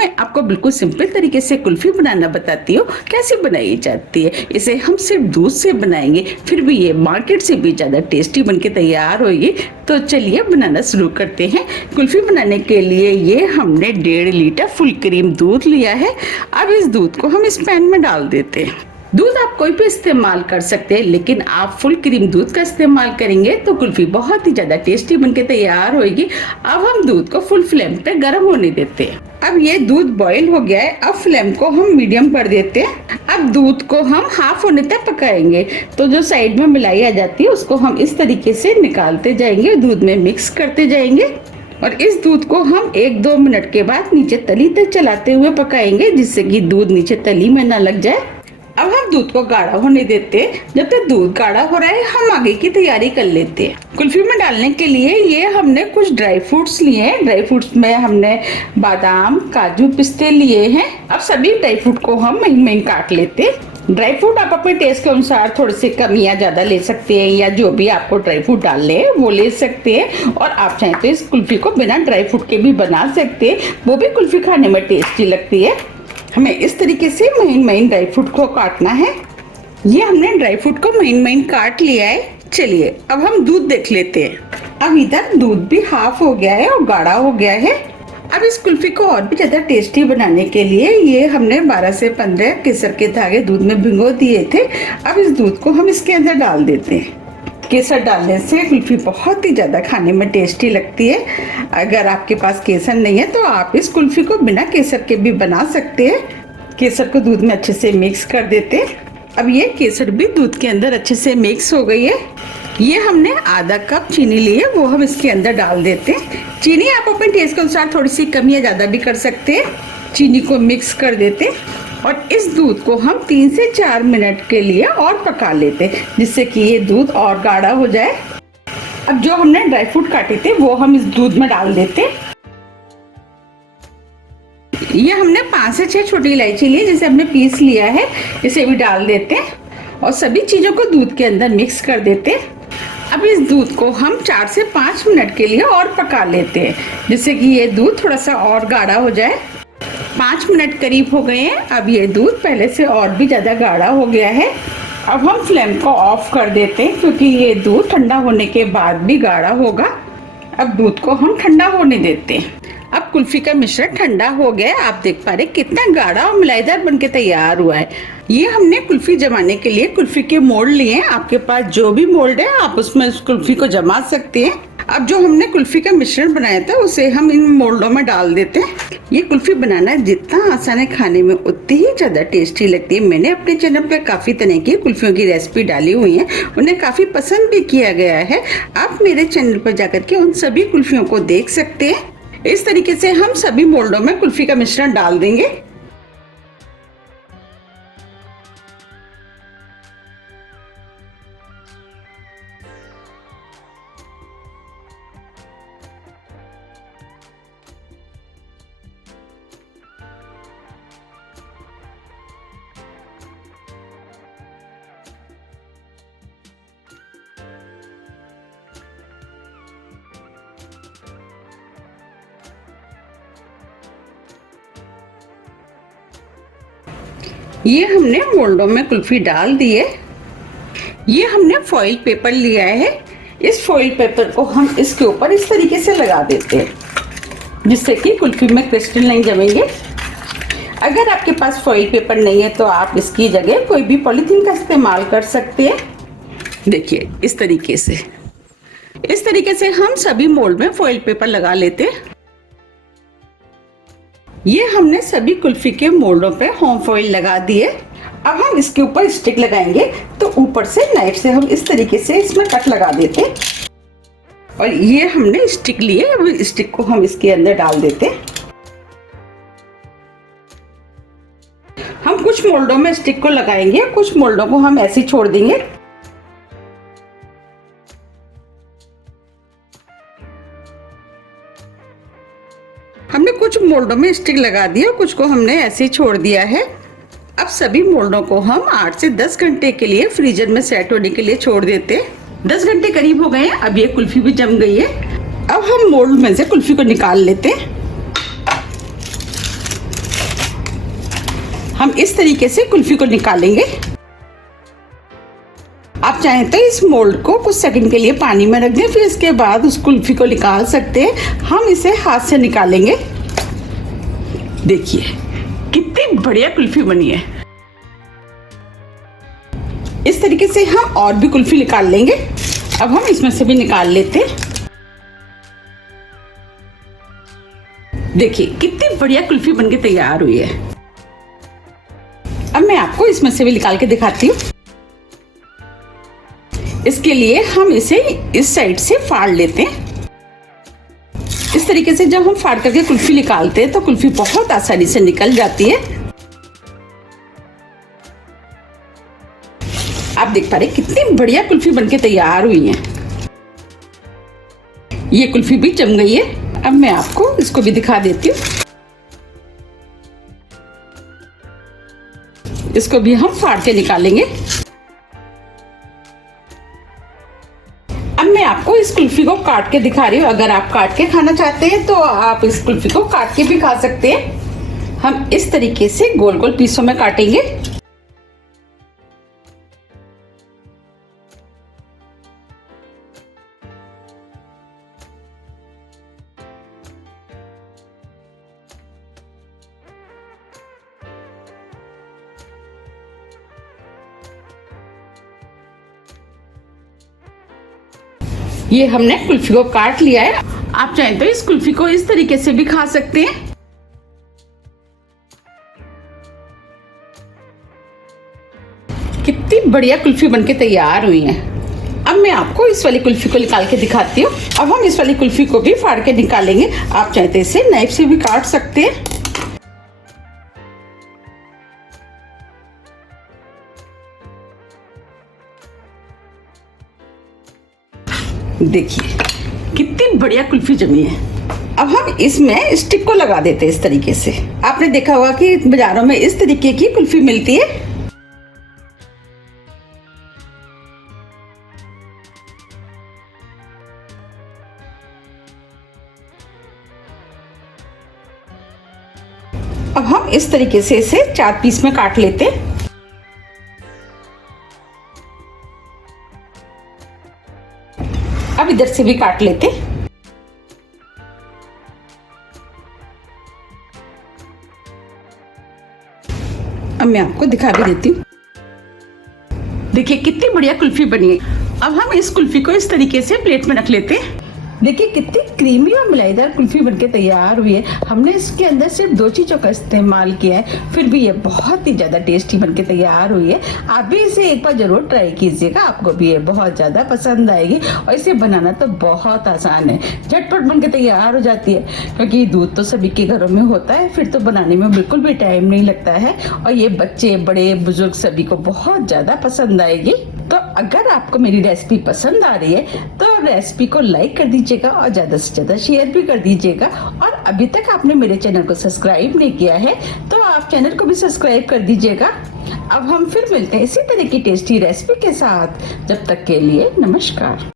मैं आपको बिल्कुल सिंपल तरीके से कुल्फी बनाना बताती हूँ कैसे बनाई जाती है। इसे हम सिर्फ दूध से बनाएंगे, फिर भी ये मार्केट से भी ज़्यादा टेस्टी बनके तैयार होगी। तो चलिए बनाना शुरू करते हैं। कुल्फी बनाने के लिए ये हमने 1.5 लीटर फुल क्रीम दूध लिया है। अब इस दूध को हम इस पैन में डाल देते हैं। दूध आप कोई भी इस्तेमाल कर सकते हैं, लेकिन आप फुल क्रीम दूध का इस्तेमाल करेंगे तो कुल्फी बहुत ही ज्यादा टेस्टी बनके तैयार होगी। अब हम दूध को फुल फ्लेम पे गर्म होने देते हैं। अब ये दूध बॉईल हो गया है। अब फ्लेम को हम मीडियम कर देते हैं। अब दूध को हम हाफ होने तक पकाएंगे। तो जो साइड में मिलाई आ जाती है उसको हम इस तरीके से निकालते जाएंगे, दूध में मिक्स करते जाएंगे और इस दूध को हम 1-2 मिनट के बाद नीचे तली तक चलाते हुए पकाएंगे, जिससे कि दूध नीचे तली में ना लग जाए। अब हम दूध को गाढ़ा होने देते हैं। जब तक दूध गाढ़ा हो रहा है हम आगे की तैयारी कर लेते हैं। कुल्फी में डालने के लिए ये हमने कुछ ड्राई फ्रूट्स लिए हैं। ड्राई फ्रूट्स में हमने बादाम, काजू, पिस्ते लिए हैं। अब सभी ड्राई फ्रूट को हम महीन महीन काट लेते हैं। ड्राई फ्रूट आप अपने टेस्ट के अनुसार थोड़े से कम या ज्यादा ले सकते हैं, या जो भी आपको ड्राई फ्रूट डालने हैं वो ले सकते हैं। और आप चाहें तो इस कुल्फी को बिना ड्राई फ्रूट के भी बना सकते हैं, वो भी कुल्फी खाने में टेस्टी लगती है। हमें इस तरीके से महीन महीन ड्राई फ्रूट को काटना है। ये हमने ड्राई फ्रूट को महीन महीन काट लिया है। चलिए अब हम दूध देख लेते हैं। अब इधर दूध भी हाफ हो गया है और गाढ़ा हो गया है। अब इस कुल्फी को और भी ज्यादा टेस्टी बनाने के लिए ये हमने 12 से 15 केसर के धागे दूध में भिगो दिए थे। अब इस दूध को हम इसके अंदर डाल देते हैं। केसर डालने से कुल्फी बहुत ही ज़्यादा खाने में टेस्टी लगती है। अगर आपके पास केसर नहीं है तो आप इस कुल्फी को बिना केसर के भी बना सकते हैं। केसर को दूध में अच्छे से मिक्स कर देते हैं। अब ये केसर भी दूध के अंदर अच्छे से मिक्स हो गई है। ये हमने आधा कप चीनी ली है, वो हम इसके अंदर डाल देते हैं। चीनी आप अपने टेस्ट के अनुसार थोड़ी सी कम या ज़्यादा भी कर सकते हैं। चीनी को मिक्स कर देते हैं और इस दूध को हम 3 से 4 मिनट के लिए और पका लेते हैं, जिससे कि ये दूध और गाढ़ा हो जाए। अब जो हमने ड्राई फ्रूट काटे थे वो हम इस दूध में डाल देते हैं। ये हमने 5 से 6 छोटी इलायची ली, जिसे हमने पीस लिया है, इसे भी डाल देते हैं और सभी चीजों को दूध के अंदर मिक्स कर देते हैं। अब इस दूध को हम 4 से 5 मिनट के लिए और पका लेते हैं, जिससे कि ये दूध थोड़ा सा और गाढ़ा हो जाए। 5 मिनट करीब हो गए हैं। अब ये दूध पहले से और भी ज़्यादा गाढ़ा हो गया है। अब हम फ्लेम को ऑफ कर देते हैं, क्योंकि ये दूध ठंडा होने के बाद भी गाढ़ा होगा। अब दूध को हम ठंडा होने देते हैं। अब कुल्फी का मिश्रण ठंडा हो गया है। आप देख पा रहे कितना गाढ़ा और मलाईदार बनके तैयार हुआ है। ये हमने कुल्फी जमाने के लिए कुल्फी के मोल्ड लिए हैं। आपके पास जो भी मोल्ड है आप उसमें उस कुल्फी को जमा सकते हैं। अब जो हमने कुल्फी का मिश्रण बनाया था उसे हम इन मोल्डों में डाल देते हैं। ये कुल्फी बनाना जितना आसान है, खाने में उतनी ही ज्यादा टेस्टी लगती है। मैंने अपने चैनल पे काफी तरह की कुल्फियों की रेसिपी डाली हुई है, उन्हें काफी पसंद भी किया गया है। आप मेरे चैनल पर जाकर के उन सभी कुल्फियों को देख सकते हैं। इस तरीके से हम सभी मोल्डों में कुल्फी का मिश्रण डाल देंगे। ये हमने मोल्डों में कुल्फी डाल दी है। ये हमने फॉइल पेपर लिया है। इस फॉइल पेपर को हम इसके ऊपर इस तरीके से लगा देते हैं, जिससे कि कुल्फी में क्रिस्टल नहीं जमेंगे। अगर आपके पास फॉइल पेपर नहीं है तो आप इसकी जगह कोई भी पॉलीथीन का इस्तेमाल कर सकते हैं। देखिए इस तरीके से हम सभी मोल्ड में फॉइल पेपर लगा लेते हैं। ये हमने सभी कुल्फी के मोल्डों पे होम फॉइल लगा दिए। अब हम इसके ऊपर स्टिक लगाएंगे, तो ऊपर से नाइफ से हम इस तरीके से इसमें कट लगा देते हैं। और ये हमने स्टिक लिए, अब स्टिक को हम इसके अंदर डाल देते हैं। हम कुछ मोल्डों में स्टिक को लगाएंगे, कुछ मोल्डों को हम ऐसे ही छोड़ देंगे। हमने कुछ मोल्डों में स्टिक लगा दिया, कुछ को हमने ऐसे ही छोड़ दिया है। अब सभी मोल्डों को हम 8 से 10 घंटे के लिए फ्रीजर में सेट होने के लिए छोड़ देते हैं। 10 घंटे करीब हो गए हैं। अब ये कुल्फी भी जम गई है। अब हम मोल्ड में से कुल्फी को निकाल लेते हैं। हम इस तरीके से कुल्फी को निकालेंगे। आप चाहें तो इस मोल्ड को कुछ सेकंड के लिए पानी में रख दें, फिर इसके बाद उस कुल्फी को निकाल सकते हैं। हम इसे हाथ से निकालेंगे। देखिए कितनी बढ़िया कुल्फी बनी है। इस तरीके से हम और भी कुल्फी निकाल लेंगे। अब हम इसमें से भी निकाल लेते। देखिए कितनी बढ़िया कुल्फी बनके तैयार हुई है। अब मैं आपको इसमें से भी निकाल के दिखाती हूँ। इसके लिए हम इसे इस साइड से फाड़ लेते हैं। इस तरीके से जब हम फाड़ करके कुल्फी निकालते हैं तो कुल्फी बहुत आसानी से निकल जाती है। आप देख पा रहे कितनी बढ़िया कुल्फी बनके तैयार हुई है। ये कुल्फी भी जम गई है। अब मैं आपको इसको भी दिखा देती हूँ। इसको भी हम फाड़ के निकालेंगे। अब मैं आपको इस कुल्फी को काट के दिखा रही हूँ। अगर आप काट के खाना चाहते हैं तो आप इस कुल्फी को काट के भी खा सकते हैं। हम इस तरीके से गोल गोल पीसों में काटेंगे। ये हमने कुल्फी को काट लिया है। आप चाहें तो इस कुल्फी को इस तरीके से भी खा सकते हैं। कितनी बढ़िया कुल्फी बनके तैयार हुई है। अब मैं आपको इस वाली कुल्फी को निकाल के दिखाती हूँ। अब हम इस वाली कुल्फी को भी फाड़ के निकालेंगे। आप चाहें तो इसे नाइफ से भी काट सकते हैं। देखिए कितनी बढ़िया कुल्फी जमी है। अब हम इसमें स्टिक को लगा देते हैं इस तरीके से। आपने देखा होगा कि बाजारों में इस तरीके की कुल्फी मिलती है। अब हम इस तरीके से इसे 4 पीस में काट लेते हैं। अब इधर से भी काट लेते। अब मैं आपको दिखा भी देती हूँ। देखिए कितनी बढ़िया कुल्फी बनी है। अब हम इस कुल्फी को इस तरीके से प्लेट में रख लेते हैं। देखिए कितनी क्रीमी और मलाईदार कुल्फी बनके तैयार हुई है। हमने इसके अंदर सिर्फ 2 चीज़ों का इस्तेमाल किया है, फिर भी ये बहुत ही ज़्यादा टेस्टी बनके तैयार हुई है। आप भी इसे एक बार ज़रूर ट्राई कीजिएगा, आपको भी ये बहुत ज़्यादा पसंद आएगी। और इसे बनाना तो बहुत आसान है, झटपट बनके तैयार हो जाती है, क्योंकि दूध तो सभी के घरों में होता है, फिर तो बनाने में बिल्कुल भी टाइम नहीं लगता है। और ये बच्चे बड़े बुजुर्ग सभी को बहुत ज़्यादा पसंद आएगी। तो अगर आपको मेरी रेसिपी पसंद आ रही है तो रेसिपी को लाइक कर दीजिएगा और ज़्यादा से ज़्यादा शेयर भी कर दीजिएगा। और अभी तक आपने मेरे चैनल को सब्सक्राइब नहीं किया है तो आप चैनल को भी सब्सक्राइब कर दीजिएगा। अब हम फिर मिलते हैं इसी तरह की टेस्टी रेसिपी के साथ। जब तक के लिए नमस्कार।